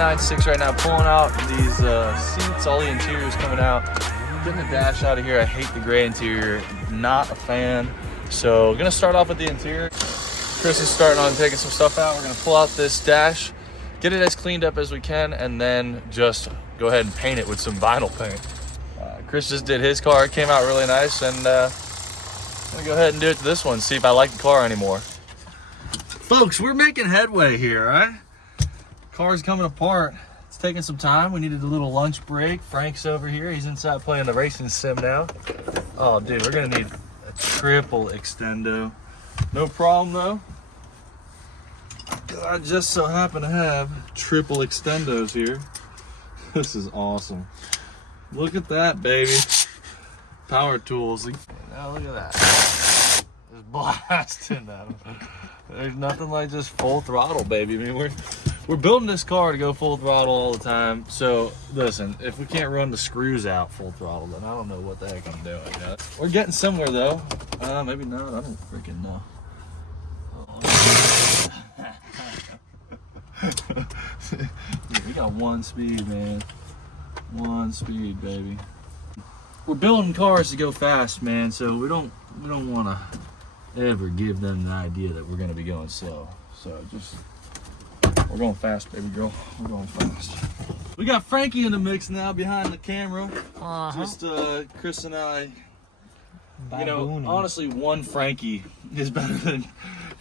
I-96 right now, pulling out these seats, all the interiors coming out. Getting the dash out of here. I hate the gray interior, not a fan. So gonna start off with the interior. Chris is starting on taking some stuff out. We're gonna pull out this dash, get it as cleaned up as we can, and then just go ahead and paint it with some vinyl paint. Chris just did his car. It came out really nice, and I'm gonna go ahead and do it to this one, see if I like the car anymore. Folks, we're making headway here, right? Car's coming apart. It's taking some time. We needed a little lunch break. Frank's over here. He's inside playing the racing sim now. Oh, dude, we're gonna need a triple extendo. No problem, though. I just so happen to have triple extendos here. This is awesome. Look at that, baby. Power tools. Now look at that. Just blasting them. There's nothing like just full throttle, baby. I mean, we're building this car to go full throttle all the time. So listen, if we can't run the screws out full throttle, then I don't know what the heck I'm doing. Yeah. We're getting somewhere though. Maybe not. I don't freaking know. We got one speed, man. One speed, baby. We're building cars to go fast, man. So we don't want to ever give them the idea that we're going to be going slow. So just, we're going fast, baby girl. We're going fast. We got Frankie in the mix now behind the camera. Just Chris and I. You know, honestly, one Frankie is better than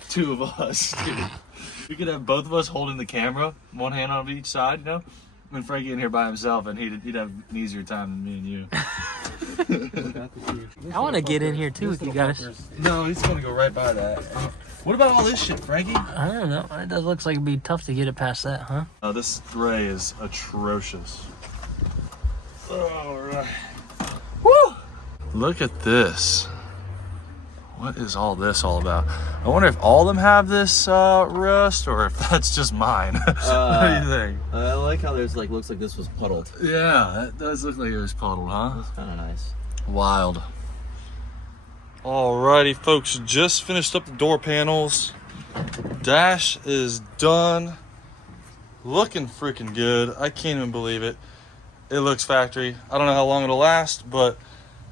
two of us, dude. We could have both of us holding the camera, one hand on each side, you know? And Frankie in here by himself, and he'd have an easier time than me and you. I want to get in here too with you guys. No, he's going to go right by that. What about all this shit, Frankie? I don't know. It does looks like it'd be tough to get it past that, huh? This gray is atrocious. All right. Woo! Look at this. What is all this all about? I wonder if all of them have this rust or if that's just mine. What do you think? I like how there's like, looks like this was puddled. Yeah, that does look like it was puddled, huh? That's kind of nice. Wild. Alrighty, folks, just finished up the door panels. Dash is done. Looking freaking good. I can't even believe it. It looks factory. I don't know how long it'll last, but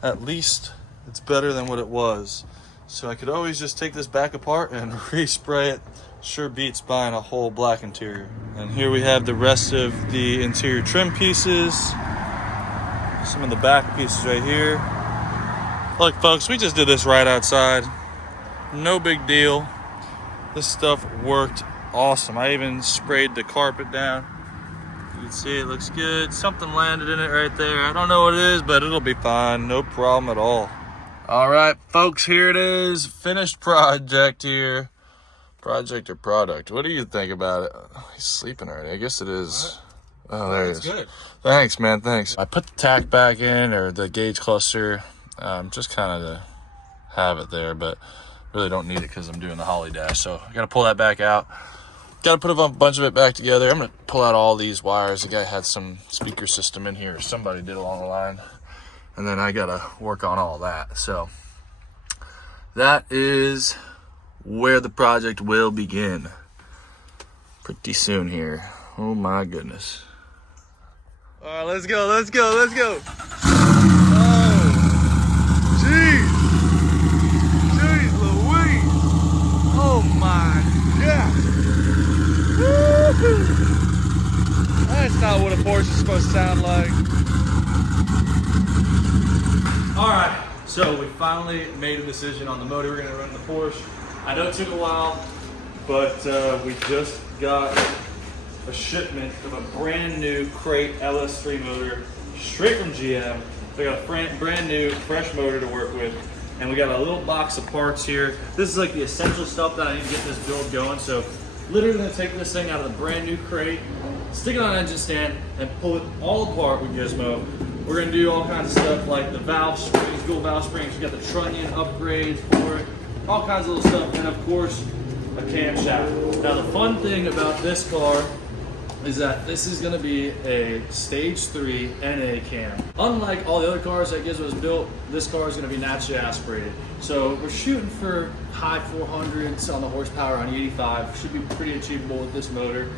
at least it's better than what it was. So I could always just take this back apart and respray it. Sure beats buying a whole black interior. And here we have the rest of the interior trim pieces. Some of the back pieces right here. Look, folks, we just did this right outside. No big deal. This stuff worked awesome. I even sprayed the carpet down. You can see it looks good. Something landed in it right there. I don't know what it is, but it'll be fine. No problem at all. All right, folks, here it is. Finished project here. Project or product? What do you think about it? He's sleeping already. I guess it is. What? Oh, there it is. Good. Thanks, man. Thanks. I put the tack back in, or the gauge cluster, just kind of to have it there, but really don't need it because I'm doing the Holly dash. So I got to pull that back out. Got to put a bunch of it back together. I'm going to pull out all these wires. The guy had some speaker system in here. Somebody did along the line. And then I got to work on all that. So that is where the project will begin. Pretty soon here. Oh my goodness. All right, let's go, let's go, let's go. Oh, jeez. Jeez Louise. Oh my God. Woo-hoo. That's not what a Porsche is supposed to sound like. All right, so we finally made a decision on the motor we're gonna run in the Porsche. I know it took a while, but we just got a shipment of a brand new crate LS3 motor straight from GM. So I got a brand new, fresh motor to work with, and we got a little box of parts here. This is like the essential stuff that I need to get this build going. So literally gonna take this thing out of the brand new crate, stick it on an engine stand, and pull it all apart with Gizmo. We're gonna do all kinds of stuff like the valve springs, dual valve springs. We got the trunnion upgrades for it, all kinds of little stuff, and of course, a camshaft. Now the fun thing about this car is that this is gonna be a stage 3 NA cam. Unlike all the other cars that Gizmo's built, this car is gonna be naturally aspirated. So we're shooting for high 400s on the horsepower on 85. Should be pretty achievable with this motor.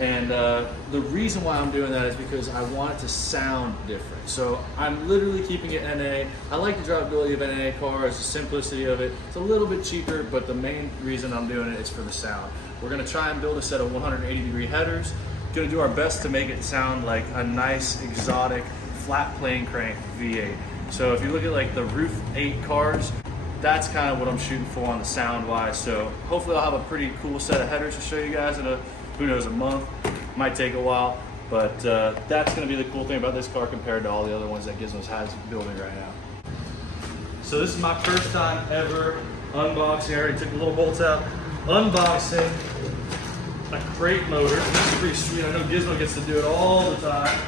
And the reason why I'm doing that is because I want it to sound different. So I'm literally keeping it NA. I like the drivability of NA cars, the simplicity of it. It's a little bit cheaper, but the main reason I'm doing it is for the sound. We're gonna try and build a set of 180-degree headers. Gonna do our best to make it sound like a nice, exotic, flat plane crank V8. So if you look at like the Roof 8 cars, that's kind of what I'm shooting for on the sound wise. So hopefully I'll have a pretty cool set of headers to show you guys in who knows, a month. Might take a while, but that's gonna be the cool thing about this car compared to all the other ones that Gizmos has building right now. So this is my first time ever unboxing. I already took the little bolts out. Unboxing a crate motor. This is pretty sweet. I know Gizmo gets to do it all the time.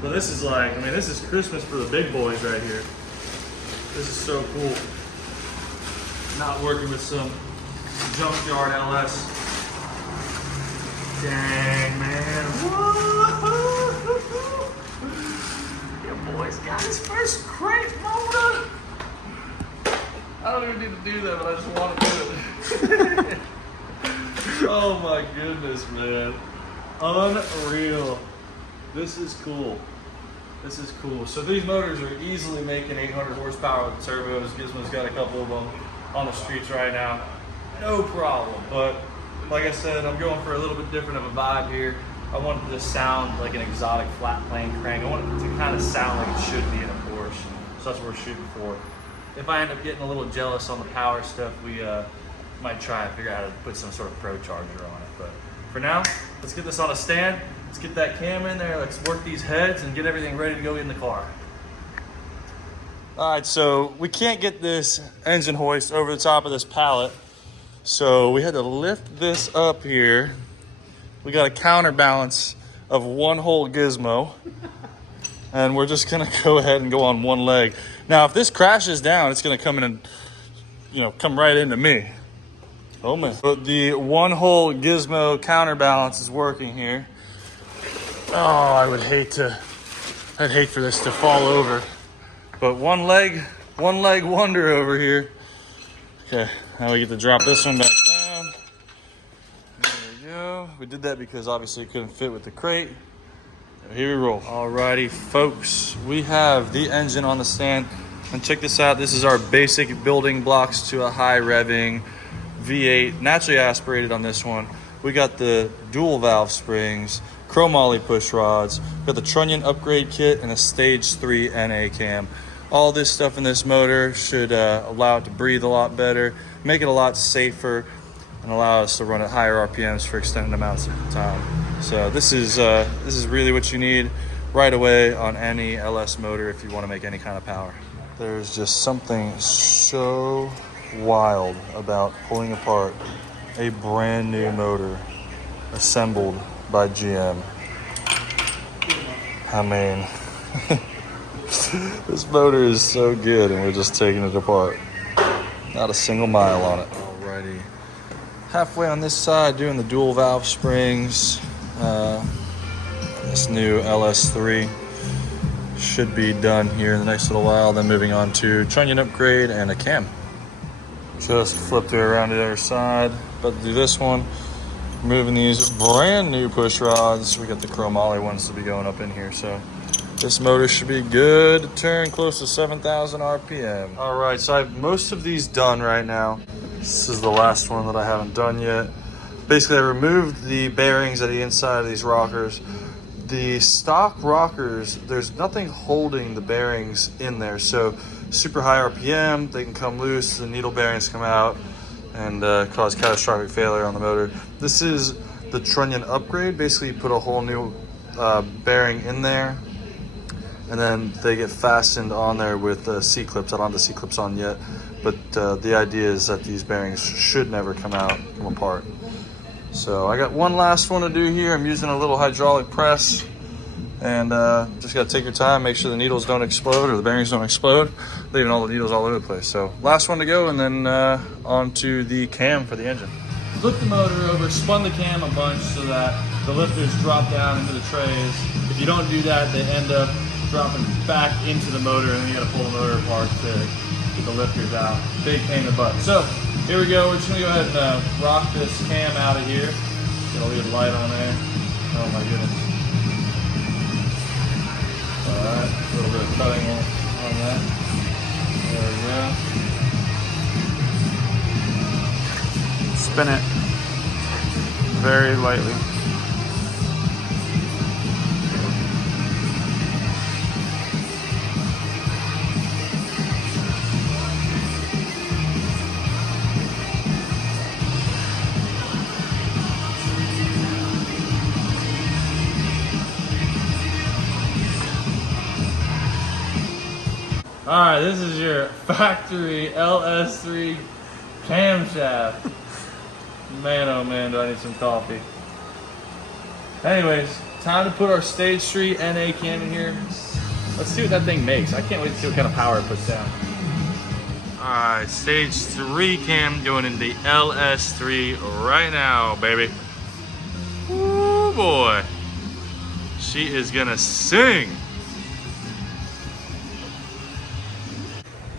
But this is like, I mean, this is Christmas for the big boys right here. This is so cool. Not working with some junkyard LS. Dang, man. Woo-hoo-hoo-hoo. Your boy's got his first crate motor. I don't even need to do that, but I just want to do it. Oh my goodness, man. Unreal. This is cool. This is cool. So these motors are easily making 800 horsepower with turbos. Gizmo's got a couple of them on the streets right now. No problem. But like I said, I'm going for a little bit different of a vibe here. I want it to sound like an exotic flat plane crank. I want it to kind of sound like it should be in a Porsche. So that's what we're shooting for. If I end up getting a little jealous on the power stuff, we might try and figure out how to put some sort of pro charger on it. But for now, let's get this on a stand. Let's get that cam in there. Let's work these heads and get everything ready to go in the car. All right, so we can't get this engine hoist over the top of this pallet. So we had to lift this up here. We got a counterbalance of one whole Gizmo. And we're just gonna go ahead and go on one leg. Now, if this crashes down, it's gonna come in and, you know, come right into me. Oh man. But the one whole Gizmo counterbalance is working here. Oh, I'd hate for this to fall over. But one leg wonder over here. Okay, now we get to drop this one back down. There we go. We did that because obviously it couldn't fit with the crate. So here we roll. Alrighty, folks, we have the engine on the stand. And check this out. This is our basic building blocks to a high revving V8, naturally aspirated on this one. We got the dual valve springs, chromoly push rods, we got the trunnion upgrade kit, and a stage 3 NA cam. All this stuff in this motor should allow it to breathe a lot better, make it a lot safer, and allow us to run at higher RPMs for extended amounts of time. So this is really what you need right away on any LS motor if you want to make any kind of power. There's just something so wild about pulling apart a brand new motor assembled by GM. I mean, this motor is so good and we're just taking it apart. Not a single mile on it. Alrighty. Halfway on this side doing the dual valve springs. This new LS3 should be done here in the next little while. Then moving on to trunnion upgrade and a cam. Just flipped it around to the other side. About to do this one. Moving these brand new push rods. We got the chromoly ones to be going up in here. So this motor should be good to turn close to 7,000 RPM. All right, so I have most of these done right now. This is the last one that I haven't done yet. Basically, I removed the bearings at the inside of these rockers. The stock rockers, there's nothing holding the bearings in there. So super high RPM, they can come loose, the needle bearings come out and cause catastrophic failure on the motor. This is the trunnion upgrade. Basically, you put a whole new bearing in there, and then they get fastened on there with C-clips. I don't have the C-clips on yet, but the idea is that these bearings should never come apart. So I got one last one to do here. I'm using a little hydraulic press, and just gotta take your time, make sure the needles don't explode or the bearings don't explode, leaving all the needles all over the place. So last one to go, and then onto the cam for the engine. Flipped the motor over, spun the cam a bunch so that the lifters drop down into the trays. If you don't do that, they end up dropping back into the motor, and then you gotta pull the motor apart to get the lifters out. Big pain in the butt. So here we go. We're just gonna go ahead and rock this cam out of here. Gonna leave light on there. Oh my goodness. Alright, a little bit of cutting on that. There we go. Spin it very lightly. Alright, this is your factory LS3 camshaft. Man, oh man, do I need some coffee. Anyways, time to put our Stage 3 NA cam in here. Let's see what that thing makes. I can't wait to see what kind of power it puts down. Alright, Stage 3 cam going in the LS3 right now, baby. Woo boy. She is gonna sing.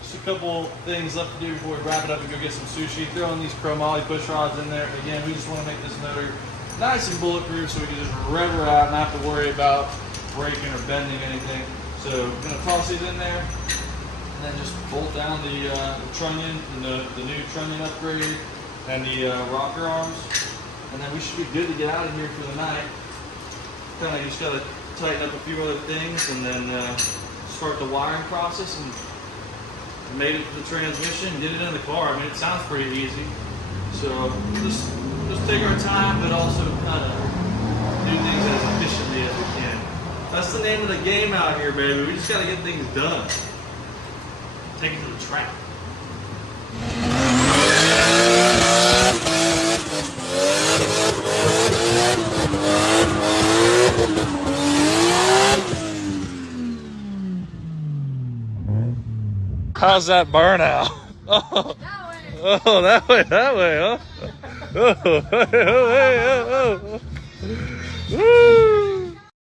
Just a couple things left to do before we wrap it up and go get some sushi. Throw in these chromoly push rods in there. Again, we just want to make this motor nice and bulletproof so we can just rev her out and not have to worry about breaking or bending anything. So we're gonna toss these in there and then just bolt down the trunnion and the new trunnion upgrade and the rocker arms. And then we should be good to get out of here for the night. Kind of just gotta tighten up a few other things and then start the wiring process and made it to the transmission and get it in the car. I mean, it sounds pretty easy. So just take our time, but also kind of do things as efficiently as we can. That's the name of the game out here, baby. We just gotta get things done. Take it to the track. How's that burnout? Oh, oh, that way, huh? Oh, hey, oh, hey, oh, oh. Woo!